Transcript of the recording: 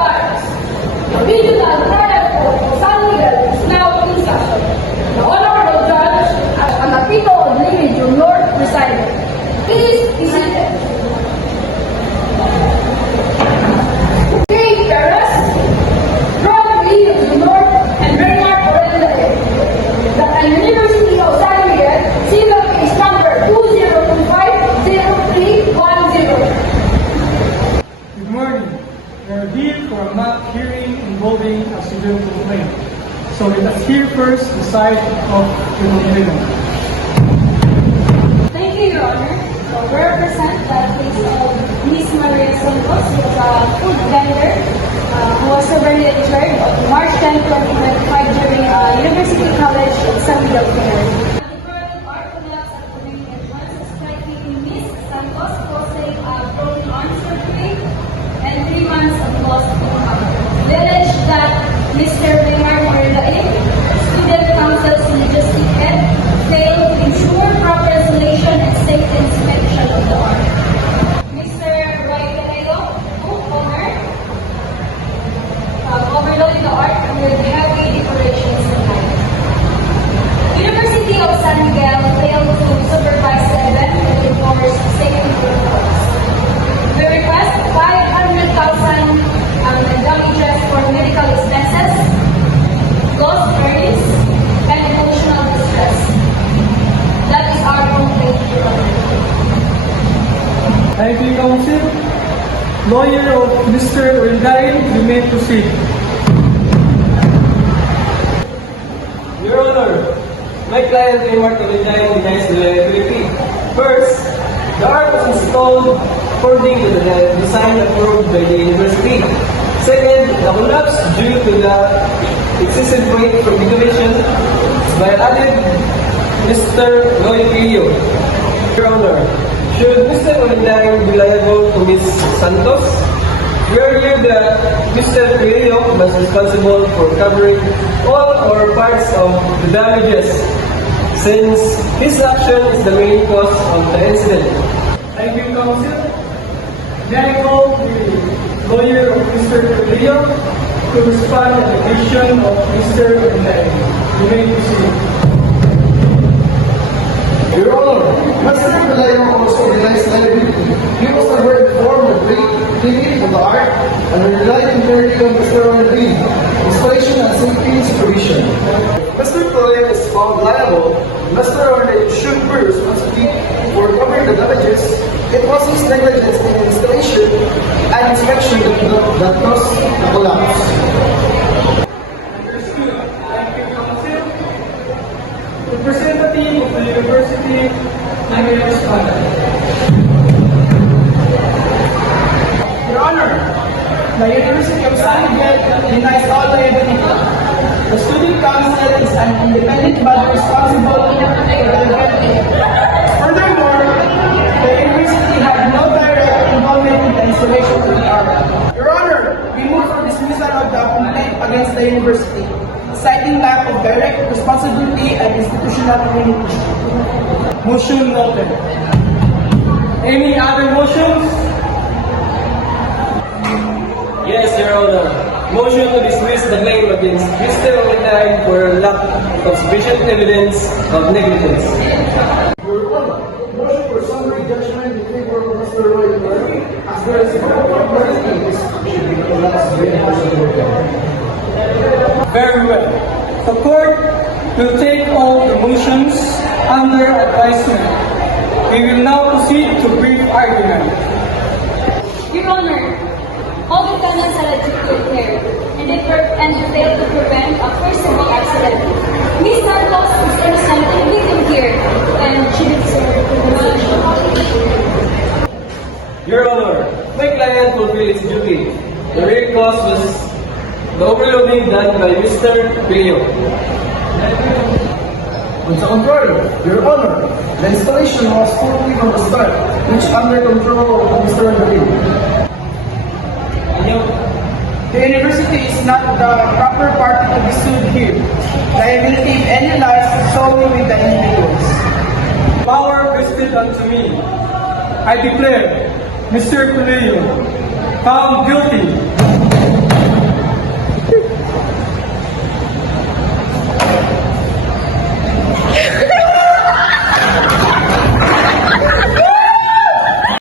The regional trial court of San Miguel is now in session. The Honorable Judge Anapito Odlini Jr. presiding. Please be seated. Jay Perez, Ron Leo Jr., and Bernard Orellana. The University of San Miguel, civil case number 2025-0310. Good morning. We are here for a mock hearing involving a civil complaint. So let us hear first the side of the complainant. Thank you, Your Honor. So we represent the case of Ms. Maria Santos, who was a food vendor who was severely injured on March 10, 2025 during University College of San Miguel Fair. The current art collapse at the main entrance, striking Ms. Santos, causing a broken arm surgery and 3 months of loss of income. We allege that Mr. Bernard Orellana, student council's logistic head, failed to ensure proper isolation and safe inspection of the art. Mr. Roy Canelo, owner, overloaded the art with heavy decorations inside. University of San Miguel failed to supervise the event and enforce safety protocols. We request 500,000 damages for medical expenses, lost earnings, and emotional distress. That is our complaint, Your Honor. Thank you, Counsel. Lawyer of Mr. Orellana, you may proceed. Your Honor, my client Bernard Orellana denies the liability. First, the art was installed according to the design approved by the university. Second, the collapse due to the excessive weight from decoration by added Mr. Roy Pio. Your Honor, should Mr. Orellana be liable to Ms. Santos? We argue that Mr. Pio was responsible for covering all or parts of the damages since his action is the main cause of the incident. Thank you, Counsel. May I call the lawyer of Mr. Orellana to respond to the question of Mr. Orellana. You may proceed. Your Honor, Mr. Orellana also denies liability. He was never informed of the cleaning of the art and relied entirely on Mr. Orellana, installation and safety supervision. Mr. Orellana is found liable. Mr. Orellana should bear responsibility for covering the damages. It was his negligence in installation and inspection that caused the collapse. Understood. Thank you, Counsel. Representative of the University, I may respond. Your Honor, the University of San Miguel denies all liability. The Student Council is an independent body responsible for the event. Furthermore, the University had no direct involvement in the installation of the art. Your Honor, we move for dismissal of the complaint against the University, citing lack of direct responsibility and institutional immunity. Motion noted. Any other motions? Yes, Your Honor. Motion to dismiss the claim against Mr. Orellana for lack of sufficient evidence of negligence. Your Honor, motion for summary judgment in favor of Mr. Roy Murray, as there is no probability this should be collapsed during the work. Very well. The court will take all the motions under advisement. We will now proceed to brief argument. Your Honor, all defendants alleged to repair and failed to prevent a forcible accident. Ms. Santos is innocent and victim here, and she deserves compensation. Your Honor, my client fulfilled its duty. The real cause was the overloading done by Mr. Pio. On the contrary, Your Honor, the installation was totally from the start, which under control of Mr. Orellana. The University is not the proper party to be sued here. Liability, if any, lies solely with the individuals. Power vested unto me. I declare Mr. Coelho found guilty